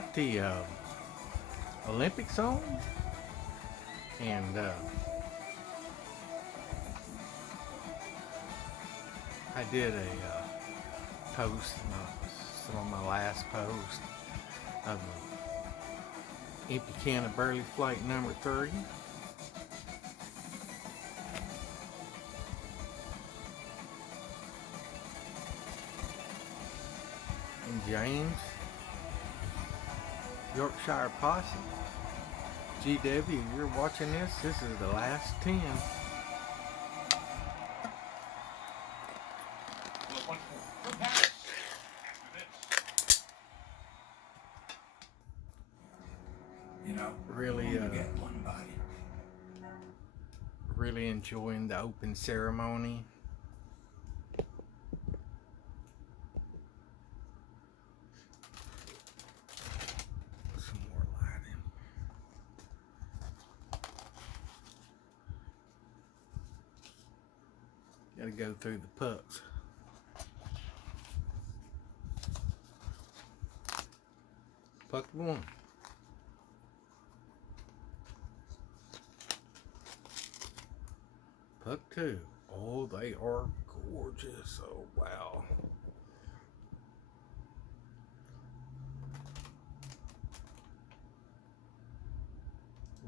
got the Olympics on, and I did a post, some of my last posts of the empty can of Burley Flight number 3. And James, Yorkshire Posse, GW, you're watching this. This is the last 10. You know, Really, you get one body. really enjoying the open ceremony. Some more lighting. Gotta go through the pucks. Puck 1. Puck 2. Oh, they are gorgeous. Oh, wow.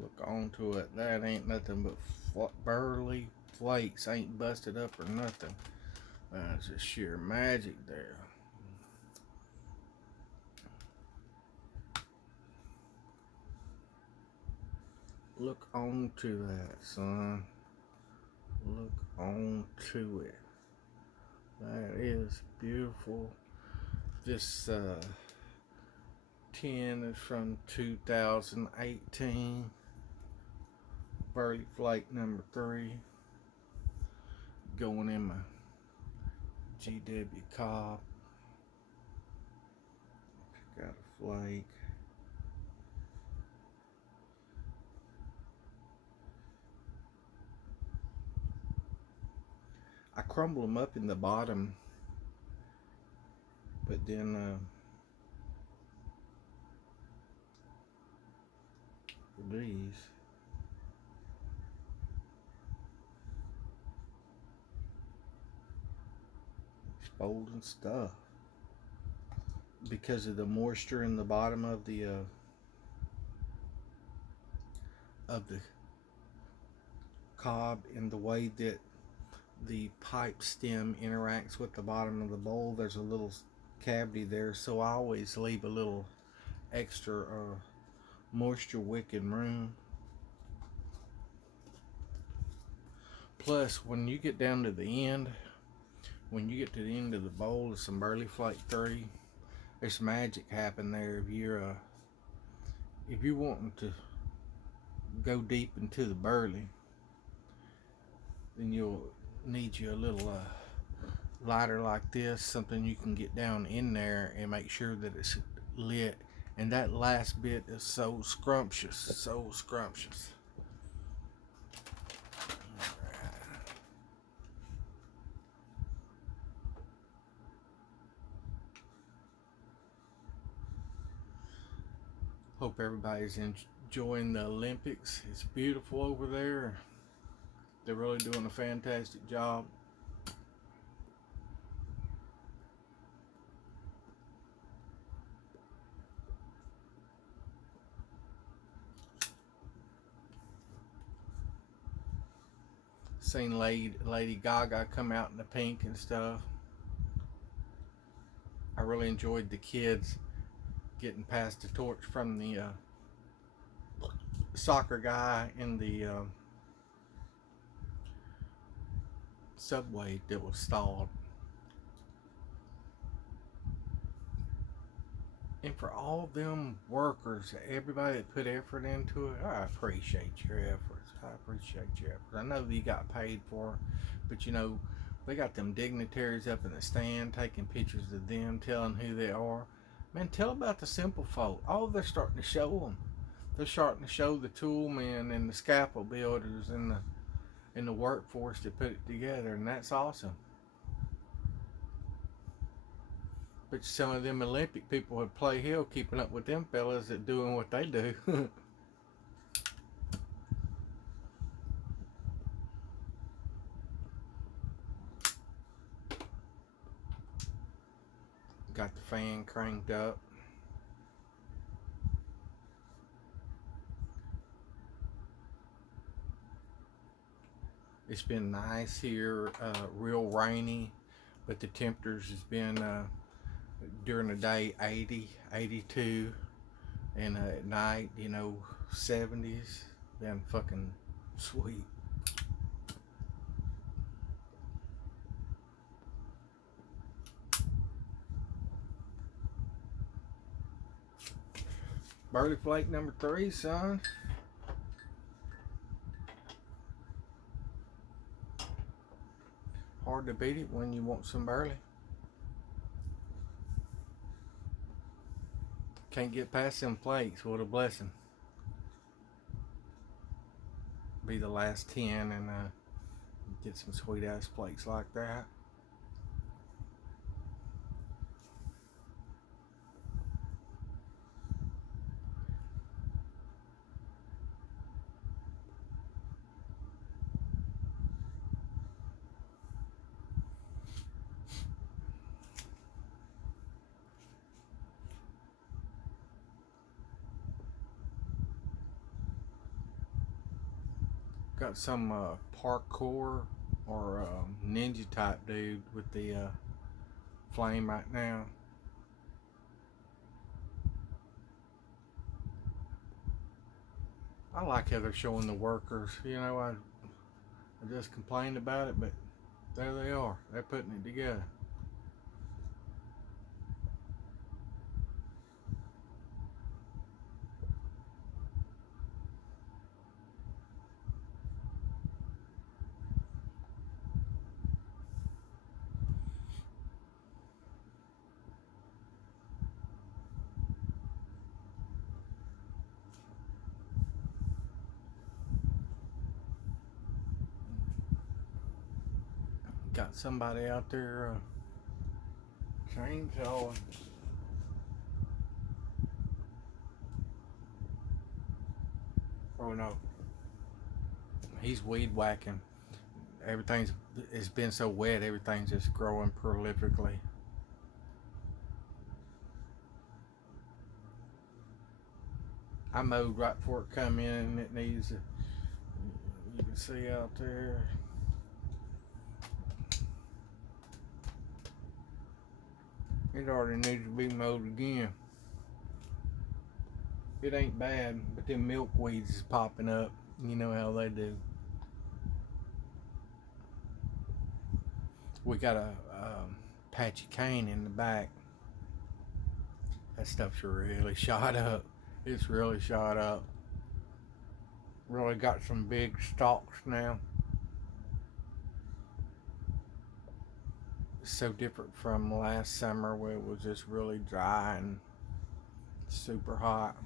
Look onto it. That ain't nothing but burly flakes. Ain't busted up or nothing. That's just sheer magic there. Look onto that, son. Look onto it. That is beautiful. This 10 is from 2018. Burley Flake number 3. Going in my GW Cobb. Got a flake. I crumble them up in the bottom, but then for these, it's folding stuff because of the moisture in the bottom of the cob and the way that the pipe stem interacts with the bottom of the bowl. There's a little cavity there, so I always leave a little extra moisture wicking room. Plus, when you get down to the end, when you get to the end of the bowl of some Burley Flake 3, there's magic happen there. If you're wanting to go deep into the burley, then you'll need you a little lighter like this, something you can get down in there and make sure that it's lit. And that last bit is so scrumptious, so scrumptious. Hope everybody's enjoying the Olympics. It's beautiful over there. They're really doing a fantastic job. Seen Lady Gaga come out in the pink and stuff. I really enjoyed the kids getting past the torch from the soccer guy in the subway that was stalled. And for all them workers, everybody that put effort into it, I appreciate your efforts. I appreciate your efforts. I know you got paid for it, but you know, they got them dignitaries up in the stand taking pictures of them, telling who they are. Man, tell about the simple folk. Oh, they're starting to show them. They're starting to show the tool men and the scaffold builders and the workforce that put it together, and that's awesome. But some of them Olympic people would play hell keeping up with them fellas that doing what they do. Got the fan cranked up. It's been nice here, real rainy, but the temperatures has been during the day 80, 82, and at night, 70s. Been fucking sweet. Burley flake number 3, son. Hard to beat it when you want some burley. Can't get past them flakes. What a blessing. Be the last 10 and get some sweet ass flakes like that. Got some parkour or ninja type dude with the flame right now. I like how they're showing the workers. I just complained about it, but there they are. They're putting it together. Got somebody out there chainsawing. Oh no, he's weed whacking. It's been so wet, everything's just growing prolifically. I mowed right before it come in, and it needs to, you can see out there. It already needs to be mowed again. It ain't bad, but them milkweeds is popping up. You know how they do. We got a patchy cane in the back. That stuff's really shot up. It's really shot up. Really got some big stalks now. It's so different from last summer where it was just really dry and super hot.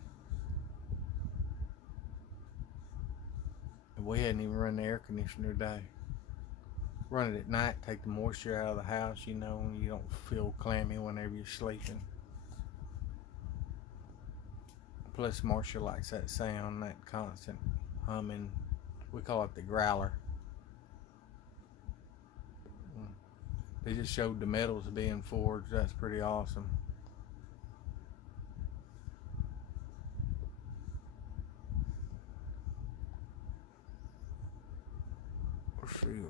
And we hadn't even run the air conditioner today. Run it at night, take the moisture out of the house, and you don't feel clammy whenever you're sleeping. Plus Marcia likes that sound, that constant humming. We call it the growler. They just showed the metals being forged. That's pretty awesome. Let's see if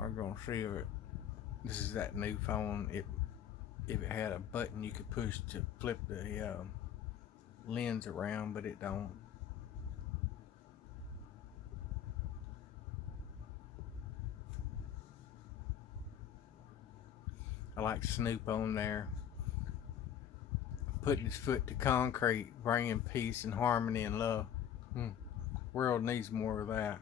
I'm gonna see if this is that new phone. If it had a button you could push to flip the lens around, but it don't. I like Snoop on there, putting his foot to concrete, bringing peace and harmony and love. World needs more of that.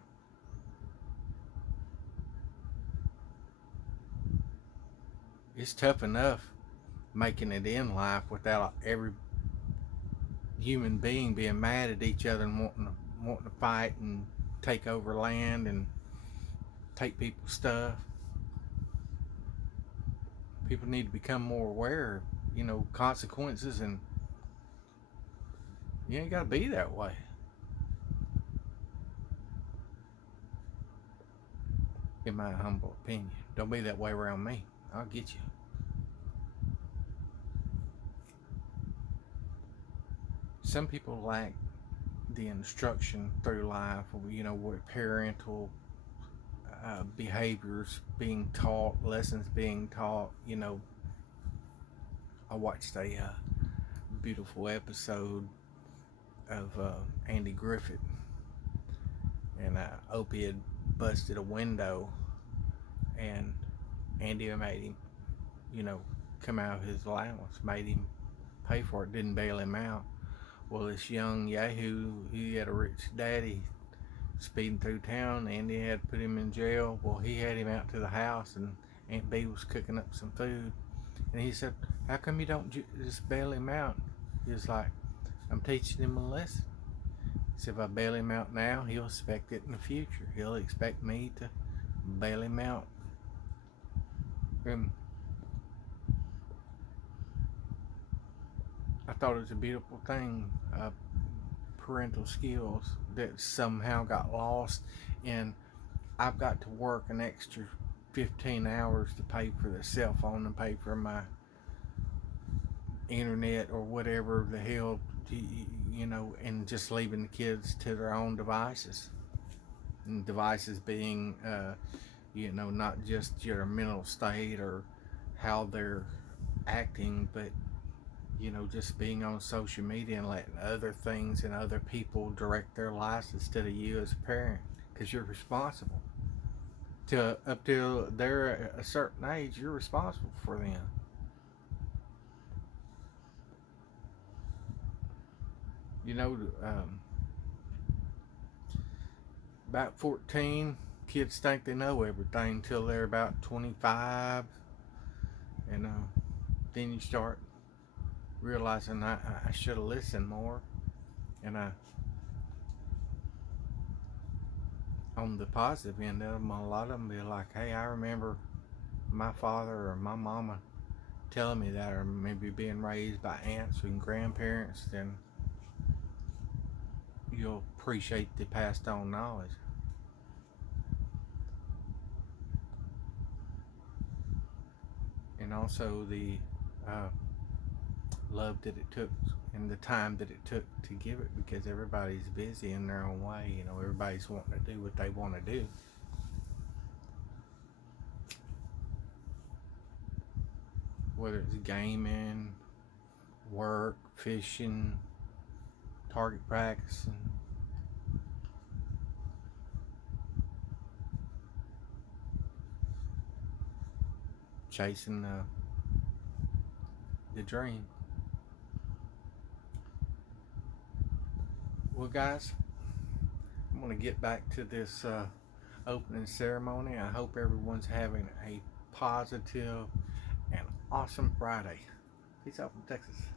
It's tough enough making it in life without every human being being mad at each other and wanting to fight and take over land and take people's stuff. People need to become more aware of, consequences, and you ain't got to be that way. In my humble opinion, don't be that way around me. I'll get you. Some people lack the instruction through life, with parental behaviors being taught, lessons being taught. I watched a beautiful episode of Andy Griffith, and Opie had busted a window, and Andy made him, come out of his allowance, made him pay for it, didn't bail him out. Well, this young yahoo, he had a rich daddy speeding through town. Andy had put him in jail. Well, he had him out to the house, and Aunt B was cooking up some food, and he said, "How come you don't just bail him out?" He was like, "I'm teaching him a lesson." He said, "If I bail him out now, he'll expect it in the future. He'll expect me to bail him out." And I thought it was a beautiful thing, parental skills that somehow got lost, and I've got to work an extra 15 hours to pay for the cell phone and pay for my internet or whatever the hell, and just leaving the kids to their own devices. And devices being, not just your mental state or how they're acting, but just being on social media and letting other things and other people direct their lives instead of you as a parent, because you're responsible. Up till they're a certain age, you're responsible for them. About 14, kids think they know everything till they're about 25, and then you start realizing I should have listened more. And on the positive end of them, a lot of them be like, "Hey, I remember my father or my mama telling me that," or maybe being raised by aunts and grandparents. Then you'll appreciate the passed on knowledge. And also the love that it took and the time that it took to give it, because everybody's busy in their own way. Everybody's wanting to do what they want to do. Whether it's gaming, work, fishing, target practicing, chasing the dream. Well, guys, I'm going to get back to this opening ceremony. I hope everyone's having a positive and awesome Friday. Peace out from Texas.